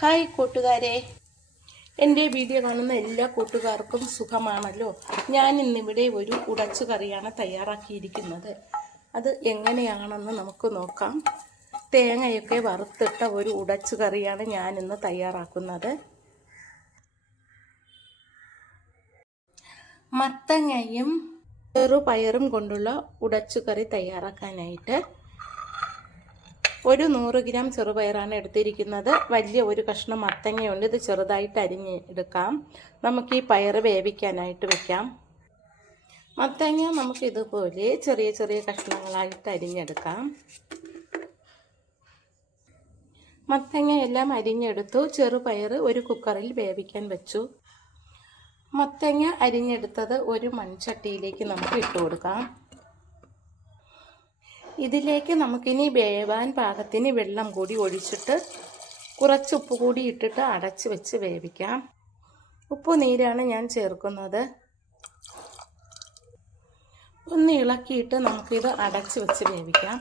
Hi കൂട്ടുകാരെ, എൻ്റെ video കാണുന്ന എല്ലാ കൂട്ടുകാർക്കും സുഖമാണല്ലോ. ഞാൻ ഇന്നിവിടെ ഒരു ഉടച്ചു കറിയാണ് തയ്യാറാക്കിയിരിക്കുന്നത്. അത് എങ്ങനെയാണെന്ന് നമുക്ക് നോക്കാം. തേങ്ങയൊക്കെ വറുത്തിട്ട ഒരു ഉടച്ചു കറിയാണ് ഞാനിന്ന് തയ്യാറാക്കുന്നത്. മത്തങ്ങയും ചെറുപയറും കൊണ്ടുള്ള ഉടച്ചു കറി തയ്യാറാക്കാനായിട്ട് ഒരു 100 ഗ്രാം ചെറുപയറാണ് എടുത്തിരിക്കുന്നത്. വലിയ ഒരു കഷ്ണം മത്തങ്ങയുണ്ട്. ഇത് ചെറുതായിട്ട് അരിഞ്ഞെടുക്കാം. നമുക്ക് ഈ പയറ് വേവിക്കാനായിട്ട് വെക്കാം. മത്തങ്ങ നമുക്ക് ഇതുപോലെ ചെറിയ ചെറിയ കഷ്ണങ്ങളായിട്ട് അരിഞ്ഞെടുക്കാം. മത്തങ്ങ എല്ലാം അരിഞ്ഞെടുത്തു. ചെറുപയർ ഒരു കുക്കറിൽ വേവിക്കാൻ വെച്ചു. മത്തങ്ങ അരിഞ്ഞെടുത്തത് ഒരു മൺചട്ടിയിലേക്ക് നമുക്ക് ഇട്ട് കൊടുക്കാം. ഇതിലേക്ക് നമുക്കിനി വേവാൻ പാകത്തിന് വെള്ളം കൂടി ഒഴിച്ചിട്ട് കുറച്ച് ഉപ്പ് കൂടി ഇട്ടിട്ട് അടച്ച് വെച്ച് വേവിക്കാം. ഉപ്പ് നീരാണ് ഞാൻ ചേർക്കുന്നത്. ഒന്ന് ഇളക്കിയിട്ട് നമുക്കിത് അടച്ച് വെച്ച് വേവിക്കാം.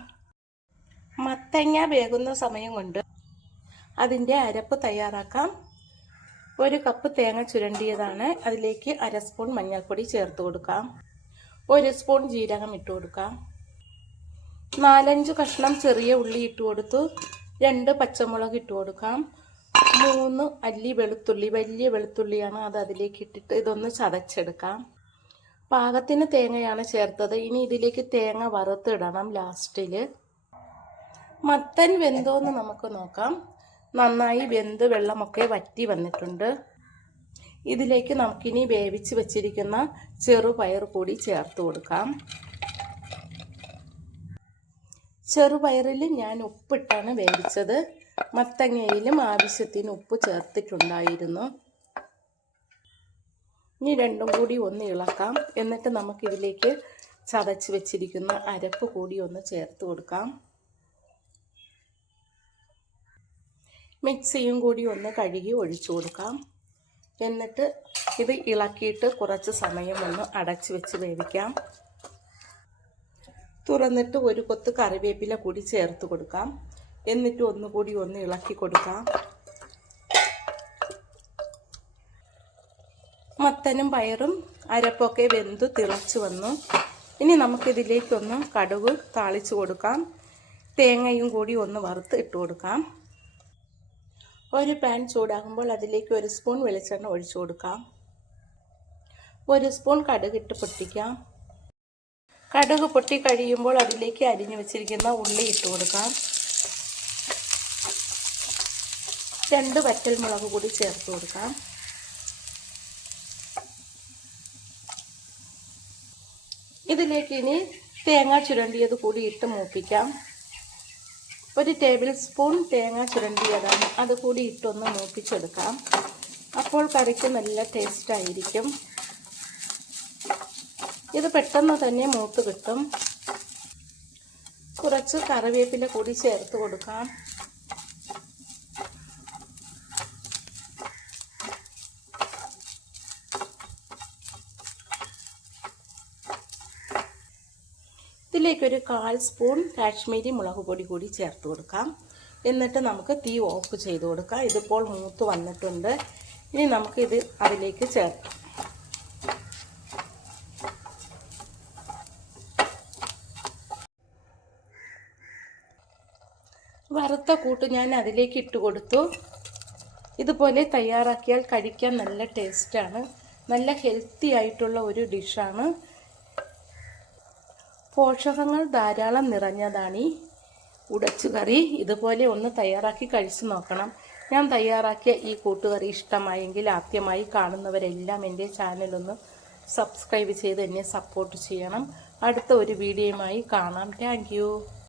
മത്തങ്ങ വേകുന്ന സമയം കൊണ്ട് അതിൻ്റെ അരപ്പ് തയ്യാറാക്കാം. 1 കപ്പ് തേങ്ങ ചുരണ്ടിയതാണ്. അതിലേക്ക് 1/2 സ്പൂൺ മഞ്ഞൾപ്പൊടി ചേർത്ത് കൊടുക്കാം. 1 സ്പൂൺ ജീരകം ഇട്ട് കൊടുക്കാം. 4-5 കഷ്ണം ചെറിയ ഉള്ളി ഇട്ട് കൊടുത്തു. 2 പച്ചമുളക് ഇട്ട് കൊടുക്കാം. 3 അല്ലി വെളുത്തുള്ളി, വലിയ വെളുത്തുള്ളിയാണ്, അത് അതിലേക്ക് ഇട്ടിട്ട് ഇതൊന്ന് ചതച്ചെടുക്കാം. പാകത്തിന് തേങ്ങയാണ് ചേർത്തത്. ഇനി ഇതിലേക്ക് തേങ്ങ വറുത്തിടണം ലാസ്റ്റിൽ. മത്തൻ വെന്തോന്ന് നമുക്ക് നോക്കാം. നന്നായി വെന്ത് വെള്ളമൊക്കെ വറ്റി വന്നിട്ടുണ്ട്. ഇതിലേക്ക് നമുക്കിനി വേവിച്ച് വെച്ചിരിക്കുന്ന ചെറുപയർ കൂടി ചേർത്ത് കൊടുക്കാം. ചെറുപയറിൽ ഞാൻ ഉപ്പിട്ടാണ് വേവിച്ചത്. മത്തങ്ങയിലും ആവശ്യത്തിന് ഉപ്പ് ചേർത്തിട്ടുണ്ടായിരുന്നു. ഇനി രണ്ടും കൂടി ഒന്ന് ഇളക്കാം. എന്നിട്ട് നമുക്കിതിലേക്ക് ചതച്ച് വെച്ചിരിക്കുന്ന അരപ്പ് കൂടി ഒന്ന് ചേർത്ത് കൊടുക്കാം. മിക്സിയും കൂടി ഒന്ന് കഴുകി ഒഴിച്ചു കൊടുക്കാം. എന്നിട്ട് ഇത് ഇളക്കിയിട്ട് കുറച്ച് സമയം ഒന്ന് അടച്ച് വെച്ച് വേവിക്കാം. തുറന്നിട്ട് ഒരു കൊത്ത് കറിവേപ്പില കൂടി ചേർത്ത് കൊടുക്കാം. എന്നിട്ട് ഒന്നുകൂടി ഒന്ന് ഇളക്കി കൊടുക്കാം. മത്തനും പയറും അരപ്പൊക്കെ വെന്തു തിളച്ച് വന്നു. ഇനി നമുക്കിതിലേക്കൊന്ന് കടുക് താളിച്ച് കൊടുക്കാം. തേങ്ങയും കൂടി ഒന്ന് വറുത്ത് ഇട്ട് കൊടുക്കാം. ഒരു പാൻ ചൂടാകുമ്പോൾ അതിലേക്ക് 1 സ്പൂൺ വെളിച്ചെണ്ണ ഒഴിച്ചു കൊടുക്കാം. 1 സ്പൂൺ കടുക് ഇട്ട് പൊട്ടിക്കാം. കടുക് പൊട്ടി കഴിയുമ്പോൾ അതിലേക്ക് അരിഞ്ഞു വെച്ചിരിക്കുന്ന ഉള്ളി ഇട്ട് കൊടുക്കാം. 2 വറ്റൽമുളക് കൂടി ചേർത്ത് കൊടുക്കാം. ഇതിലേക്ക് ഇനി തേങ്ങ ചുരണ്ടിയത് കൂടി ഇട്ട് മൂപ്പിക്കാം. 1 ടേബിൾ സ്പൂൺ തേങ്ങ ചുരണ്ടിയതാണ്, അത് കൂടി ഇട്ടൊന്ന് മൂപ്പിച്ചെടുക്കാം. അപ്പോൾ കറിക്ക് നല്ല ടേസ്റ്റ് ആയിരിക്കും. ഇത് പെട്ടെന്ന് തന്നെ മൂത്ത് കിട്ടും. കുറച്ച് കറിവേപ്പില കൂടി ചേർത്ത് കൊടുക്കാം. ഇതിലേക്കൊരു 1/4 സ്പൂൺ കാശ്മീരി മുളക് പൊടി കൂടി ചേർത്ത് കൊടുക്കാം. എന്നിട്ട് നമുക്ക് തീ ഓഫ് ചെയ്ത് കൊടുക്കാം. ഇതിപ്പോൾ മൂത്ത് വന്നിട്ടുണ്ട്. ഇനി നമുക്കിത് അതിലേക്ക് ചേർക്കാം. വറുത്ത കൂട്ട് ഞാൻ അതിലേക്ക് ഇട്ട് കൊടുത്തു. ഇതുപോലെ തയ്യാറാക്കിയാൽ കഴിക്കാൻ നല്ല ടേസ്റ്റാണ്. നല്ല ഹെൽത്തി ആയിട്ടുള്ള ഒരു ഡിഷാണ്. പോഷകങ്ങൾ ധാരാളം നിറഞ്ഞതാണ് ഈ ഉടച്ചുകറി. ഇതുപോലെ ഒന്ന് തയ്യാറാക്കി കഴിച്ചു നോക്കണം. ഞാൻ തയ്യാറാക്കിയ ഈ കൂട്ടുകറി ഇഷ്ടമായെങ്കിൽ ആദ്യമായി കാണുന്നവരെല്ലാം എൻ്റെ ചാനലൊന്ന് സബ്സ്ക്രൈബ് ചെയ്ത് എന്നെ സപ്പോർട്ട് ചെയ്യണം. അടുത്ത ഒരു വീഡിയോയുമായി കാണാം. Thank you.